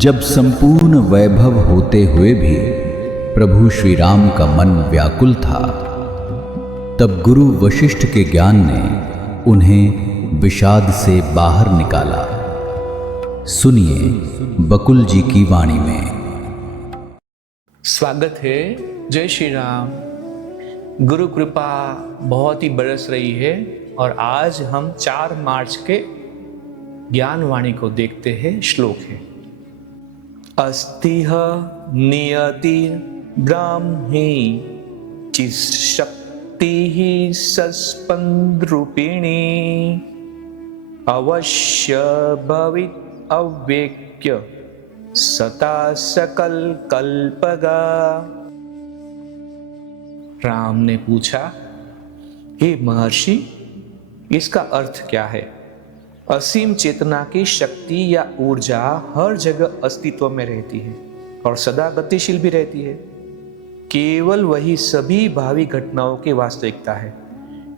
जब संपूर्ण वैभव होते हुए भी प्रभु श्री राम का मन व्याकुल था, तब गुरु वशिष्ठ के ज्ञान ने उन्हें विषाद से बाहर निकाला। सुनिए बकुल जी की वाणी में। स्वागत है। जय श्री राम। गुरु कृपा बहुत ही बरस रही है और आज हम 4 मार्च के ज्ञान वाणी को देखते हैं। श्लोक है, अस्तिह नियति ब्राह्मी चिशक्ति सस्पन्द्रूपिणी अवश्य भवित अव्यक्य सता सकल कल्पगा। राम ने पूछा, हे महर्षि, इसका अर्थ क्या है? असीम चेतना की शक्ति या ऊर्जा हर जगह अस्तित्व में रहती है और सदा गतिशील भी रहती है। केवल वही सभी भावी घटनाओं की वास्तविकता है।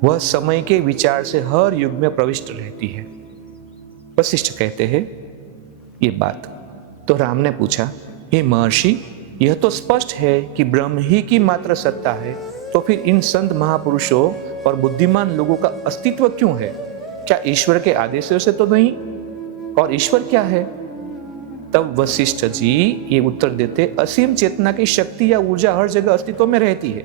वह समय के विचार से हर युग में प्रविष्ट रहती है। वशिष्ठ कहते हैं ये बात। तो राम ने पूछा, हे महर्षि, यह तो स्पष्ट है कि ब्रह्म ही की मात्र सत्ता है, तो फिर इन संत महापुरुषों और बुद्धिमान लोगों का अस्तित्व क्यों है? क्या ईश्वर के आदेशों से तो नहीं? और ईश्वर क्या है? तब वशिष्ठ जी ये उत्तर देते, असीम चेतना की शक्ति या ऊर्जा हर जगह अस्तित्व में रहती है।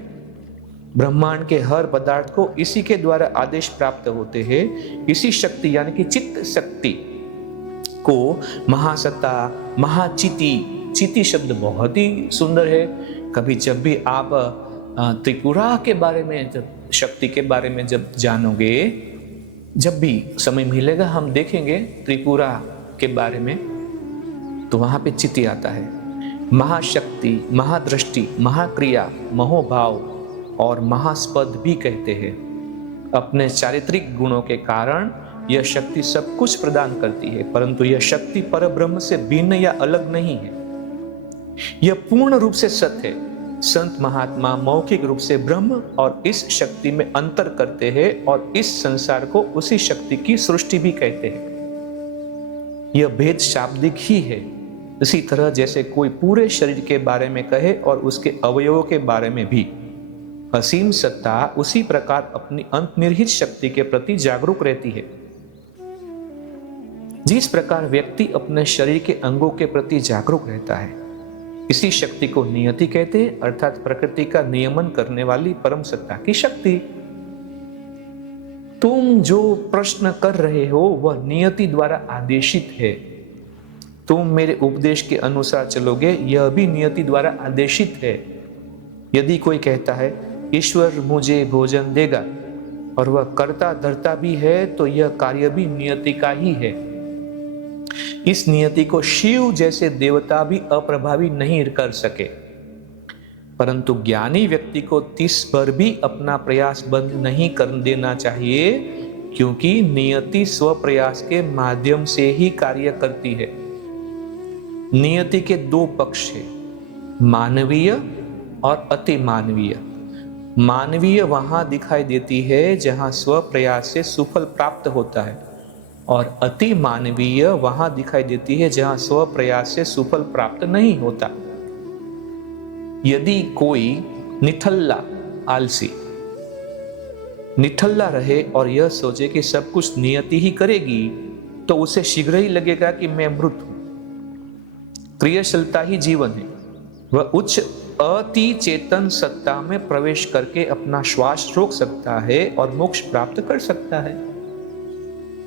ब्रह्मांड के हर पदार्थ को इसी के द्वारा आदेश प्राप्त होते हैं। इसी शक्ति यानी कि चित्त शक्ति को महासत्ता, महाचिति, चिति शब्द बहुत ही सुंदर है। कभी जब भी आप त्रिपुरा के बारे में, जब शक्ति के बारे में जब जानोगे, जब भी समय मिलेगा हम देखेंगे त्रिपुरा के बारे में, तो वहां पे चिति आता है। महाशक्ति, महादृष्टि, महाक्रिया, महोभाव और महास्पद भी कहते हैं। अपने चारित्रिक गुणों के कारण यह शक्ति सब कुछ प्रदान करती है, परंतु यह शक्ति परब्रह्म से भिन्न या अलग नहीं है। यह पूर्ण रूप से सत्य है। संत महात्मा मौखिक रूप से ब्रह्म और इस शक्ति में अंतर करते हैं और इस संसार को उसी शक्ति की सृष्टि भी कहते हैं। यह भेद शाब्दिक ही है। इसी तरह जैसे कोई पूरे शरीर के बारे में कहे और उसके अवयवों के बारे में भी, असीम सत्ता उसी प्रकार अपनी अंतर्निहित शक्ति के प्रति जागरूक रहती है। जिस प्रकार व्यक्ति अपने शरीर के अंगों के प्रति जागरूक रहता है, इसी शक्ति को नियति कहते हैं, अर्थात प्रकृति का नियमन करने वाली परम सत्ता की शक्ति। तुम जो प्रश्न कर रहे हो वह नियति द्वारा आदेशित है। तुम मेरे उपदेश के अनुसार चलोगे, यह भी नियति द्वारा आदेशित है। यदि कोई कहता है ईश्वर मुझे भोजन देगा और वह करता धरता भी है, तो यह कार्य भी नियति का ही है। इस नियति को शिव जैसे देवता भी अप्रभावी नहीं कर सके, परंतु ज्ञानी व्यक्ति को 30 बार भी अपना प्रयास बंद नहीं कर देना चाहिए, क्योंकि नियति स्व प्रयास के माध्यम से ही कार्य करती है। नियति के 2 पक्ष है, मानवीय और अति मानवीय। मानवीय वहां दिखाई देती है जहां स्व प्रयास से सुफल प्राप्त होता है, और अति मानवीय वहां दिखाई देती है जहां स्व प्रयास से सुफल प्राप्त नहीं होता। यदि कोई निठल्ला, आलसी, निठल्ला रहे और यह सोचे कि सब कुछ नियति ही करेगी, तो उसे शीघ्र ही लगेगा कि मैं मृत हूं। क्रियाशीलता ही जीवन है। वह उच्च अति चेतन सत्ता में प्रवेश करके अपना श्वास रोक सकता है और मोक्ष प्राप्त कर सकता है।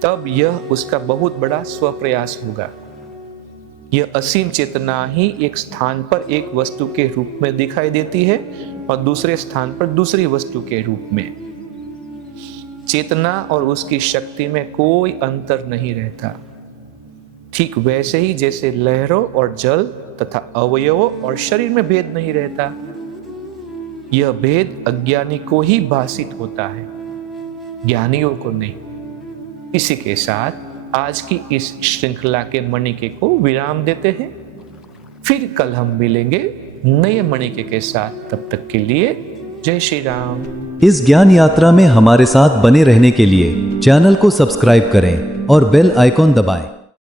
तब यह उसका बहुत बड़ा स्वप्रयास होगा। यह असीम चेतना ही एक स्थान पर एक वस्तु के रूप में दिखाई देती है और दूसरे स्थान पर दूसरी वस्तु के रूप में। चेतना और उसकी शक्ति में कोई अंतर नहीं रहता। ठीक वैसे ही जैसे लहरों और जल तथा अवयवों और शरीर में भेद नहीं रहता। यह भेद अज्ञानी को ही भासित होता है, ज्ञानियों को नहीं। इसी के साथ आज की इस श्रृंखला के मणिके को विराम देते हैं। फिर कल हम मिलेंगे नए मणिके के साथ। तब तक के लिए जय श्री राम। इस ज्ञान यात्रा में हमारे साथ बने रहने के लिए चैनल को सब्सक्राइब करें और बेल आइकॉन दबाएं।